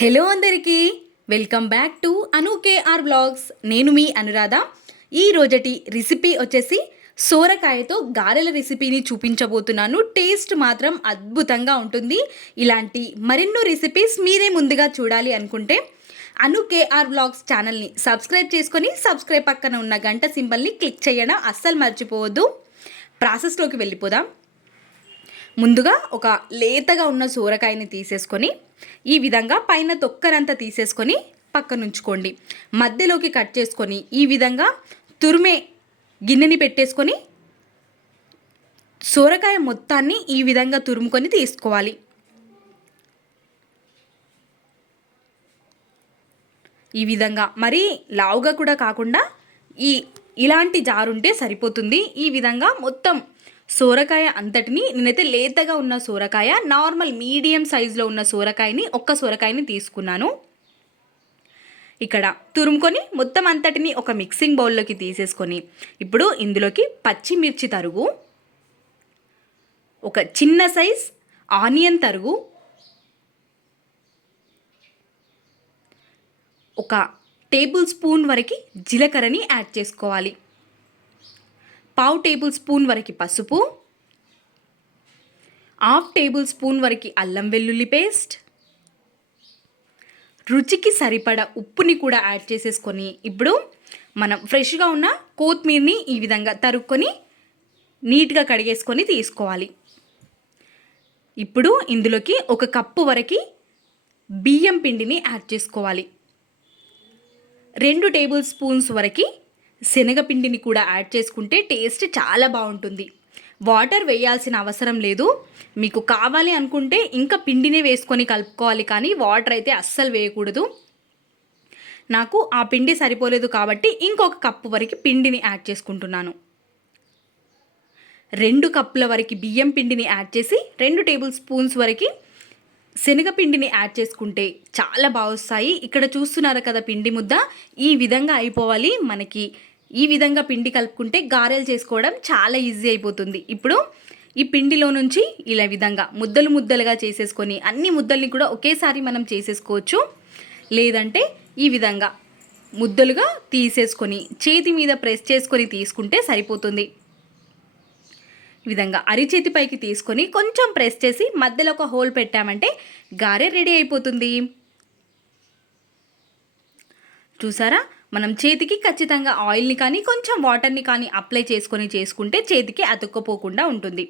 Hello అందరికీ welcome back to Anu KR blogs. నేను మీ అనురాధ. ఈ రోజటి రెసిపీ వచ్చేసి సోరకాయతో గారెల రెసిపీని చూపించబోతున్నాను. టేస్ట్ మాత్రం అద్భుతంగా ఉంటుంది. ఇలాంటి మరెన్నో రెసిపీస్ మీరే ముందుగా చూడాలి అనుకుంటే అను కేఆర్ బ్లాగ్స్ ఛానల్ని సబ్స్క్రైబ్ చేసుకొని సబ్స్క్రైబ్ పక్కన ఉన్న గంట సింబల్ని క్లిక్ చేయడం అస్సలు మర్చిపోవద్దు. ప్రాసెస్లోకి వెళ్ళిపోదాం. ముందుగా ఒక లేతగా ఉన్న సోరకాయని తీసేసుకొని ఈ విధంగా పైన తొక్కరంతా తీసేసుకొని పక్కనుంచుకోండి. మధ్యలోకి కట్ చేసుకొని ఈ విధంగా తురిమే గిన్నెని పెట్టేసుకొని సోరకాయ మొత్తాన్ని ఈ విధంగా తురుముకొని తీసుకోవాలి. ఈ విధంగా మరీ లావుగా కూడా కాకుండా ఇలాంటి జారుంటే సరిపోతుంది. ఈ విధంగా మొత్తం సోరకాయ అంతటిని నేనైతే లేతగా ఉన్న సోరకాయ, నార్మల్ మీడియం సైజులో ఉన్న సోరకాయని ఒక్క సోరకాయని తీసుకున్నాను. ఇక్కడ తురుముకొని మొత్తం అంతటిని ఒక మిక్సింగ్ బౌల్లోకి తీసేసుకొని ఇప్పుడు ఇందులోకి పచ్చిమిర్చి తరుగు, ఒక చిన్న సైజ్ ఆనియన్ తరుగు, ఒక టేబుల్ స్పూన్ వరకు జీలకర్రని యాడ్ చేసుకోవాలి. పావు టేబుల్ స్పూన్ వరకు పసుపు, హాఫ్ టేబుల్ స్పూన్ వరకు అల్లం వెల్లుల్లి పేస్ట్, రుచికి సరిపడా ఉప్పుని కూడా యాడ్ చేసేసుకొని ఇప్పుడు మనం ఫ్రెష్గా ఉన్న కొత్తిమీరని ఈ విధంగా తరుక్కొని నీట్గా కడిగేసుకొని తీసుకోవాలి. ఇప్పుడు ఇందులోకి ఒక కప్పు వరకు బియ్యం పిండిని యాడ్ చేసుకోవాలి. 2 టేబుల్ స్పూన్స్ వరకు శనగపిండిని కూడా యాడ్ చేసుకుంటే టేస్ట్ చాలా బాగుంటుంది. వాటర్ వేయాల్సిన అవసరం లేదు. మీకు కావాలి అనుకుంటే ఇంకా పిండినే వేసుకొని కలుపుకోవాలి, కానీ వాటర్ అయితే అస్సలు వేయకూడదు. నాకు ఆ పిండి సరిపోలేదు కాబట్టి ఇంకొక కప్పు వరకు పిండిని యాడ్ చేసుకుంటున్నాను. 2 కప్పుల వరకు బియ్యం పిండిని యాడ్ చేసి 2 టేబుల్ స్పూన్స్ వరకు శనగపిండిని యాడ్ చేసుకుంటే చాలా బాగా వస్తాయి. ఇక్కడ చూస్తున్నారు కదా పిండి ముద్ద ఈ విధంగా అయిపోవాలి. మనకి ఈ విధంగా పిండి కలుపుకుంటే గారెలు చేసుకోవడం చాలా ఈజీ అయిపోతుంది. ఇప్పుడు ఈ పిండిలో నుంచి ఇలా విధంగా ముద్దలు ముద్దలుగా చేసేసుకొని అన్ని ముద్దల్ని కూడా ఒకేసారి మనం చేసేసుకోవచ్చు. లేదంటే ఈ విధంగా ముద్దలుగా తీసేసుకొని చేతి మీద ప్రెస్ చేసుకొని తీసుకుంటే సరిపోతుంది. ఈ విధంగా అరిచేతి పైకి తీసుకొని కొంచెం ప్రెస్ చేసి మధ్యలో ఒక హోల్ పెట్టామంటే గారె రెడీ అయిపోతుంది. చూసారా, మనం చేతికి ఖచ్చితంగా ఆయిల్ని కానీ కొంచెం వాటర్ని కానీ అప్లై చేసుకుంటే చేతికి అతుక్కపోకుండా ఉంటుంది.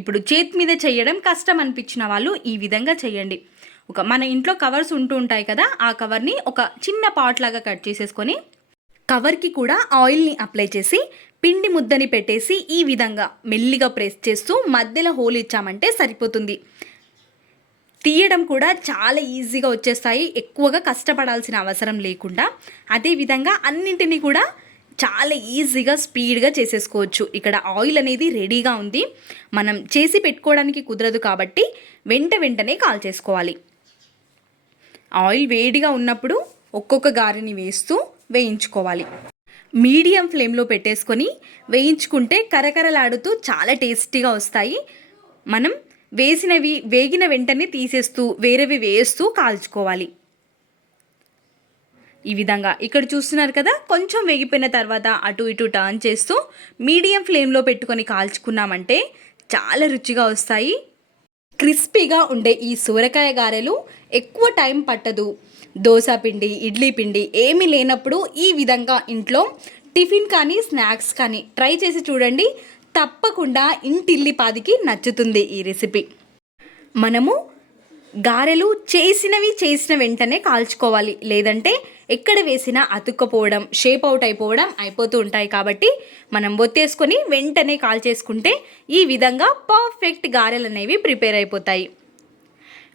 ఇప్పుడు చేతి మీద చేయడం కష్టం అనిపించిన వాళ్ళు ఈ విధంగా చేయండి. మన ఇంట్లో కవర్స్ ఉంటూ ఉంటాయి కదా, ఆ కవర్ని ఒక చిన్న పాట్ లాగా కట్ చేసేసుకొని కవర్కి కూడా ఆయిల్ని అప్లై చేసి పిండి ముద్దని పెట్టేసి ఈ విధంగా మెల్లిగా ప్రెస్ చేస్తూ మధ్యలో హోల్ ఇచ్చామంటే సరిపోతుంది. తీయడం కూడా చాలా ఈజీగా వచ్చేస్తాయి, ఎక్కువగా కష్టపడాల్సిన అవసరం లేకుండా. అదేవిధంగా అన్నింటినీ కూడా చాలా ఈజీగా స్పీడ్గా చేసేసుకోవచ్చు. ఇక్కడ ఆయిల్ అనేది రెడీగా ఉంది. మనం చేసి పెట్టుకోవడానికి కుదరదు కాబట్టి వెంటనే కాల్ చేసుకోవాలి. ఆయిల్ వేడిగా ఉన్నప్పుడు ఒక్కొక్క గారెని వేస్తూ వేయించుకోవాలి. మీడియం ఫ్లేమ్లో పెట్టేసుకొని వేయించుకుంటే కరకరలాడుతూ చాలా టేస్టీగా వస్తాయి. మనం వేగిన వెంటనే తీసేస్తూ వేరేవి వేస్తూ కాల్చుకోవాలి. ఈ విధంగా ఇక్కడ చూస్తున్నారు కదా, కొంచెం వేగిపోయిన తర్వాత అటు ఇటు టర్న్ చేస్తూ మీడియం ఫ్లేమ్లో పెట్టుకొని కాల్చుకున్నామంటే చాలా రుచిగా వస్తాయి. క్రిస్పీగా ఉండే ఈ సోరకాయ గారెలు ఎక్కువ టైం పట్టదు. దోశ పిండి, ఇడ్లీ పిండి ఏమీ లేనప్పుడు ఈ విధంగా ఇంట్లో టిఫిన్ కానీ స్నాక్స్ కానీ ట్రై చేసి చూడండి. తప్పకుండా ఇంటిల్లిపాదికి నచ్చుతుంది ఈ రెసిపీ. మనము గారెలు చేసిన వెంటనే కాల్చుకోవాలి, లేదంటే ఎక్కడ వేసినా అతుక్కపోవడం, షేప్ అవుట్ అయిపోతూ ఉంటాయి. కాబట్టి మనం ఒత్తేసుకొని వెంటనే కాల్చేసుకుంటే ఈ విధంగా పర్ఫెక్ట్ గారెలు అనేవి ప్రిపేర్ అయిపోతాయి.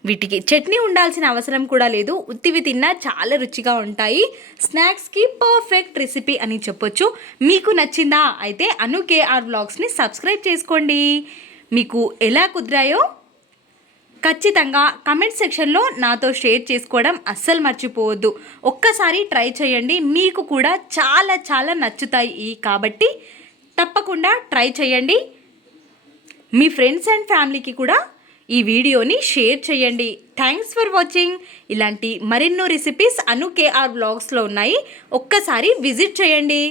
వీటికి చట్నీ ఉండాల్సిన అవసరం కూడా లేదు, ఉత్తివి తిన్నా చాలా రుచిగా ఉంటాయి. స్నాక్స్కి పర్ఫెక్ట్ రెసిపీ అని చెప్పొచ్చు. మీకు నచ్చిందా? అయితే అను కేఆర్ బ్లాగ్స్ని సబ్స్క్రైబ్ చేసుకోండి. మీకు ఎలా కుదిరాయో ఖచ్చితంగా కమెంట్ సెక్షన్లో నాతో షేర్ చేసుకోవడం అస్సలు మర్చిపోవద్దు. ఒక్కసారి ట్రై చేయండి, మీకు కూడా చాలా చాలా నచ్చుతాయి. కాబట్టి తప్పకుండా ట్రై చేయండి. మీ ఫ్రెండ్స్ అండ్ ఫ్యామిలీకి కూడా ఈ వీడియోని షేర్ చేయండి. Thanks for watching. ఇలాంటి మరెన్నో రెసిపీస్ అను కేఆర్ వ్లాగ్స్లో ఉన్నాయి, ఒక్కసారి విజిట్ చేయండి.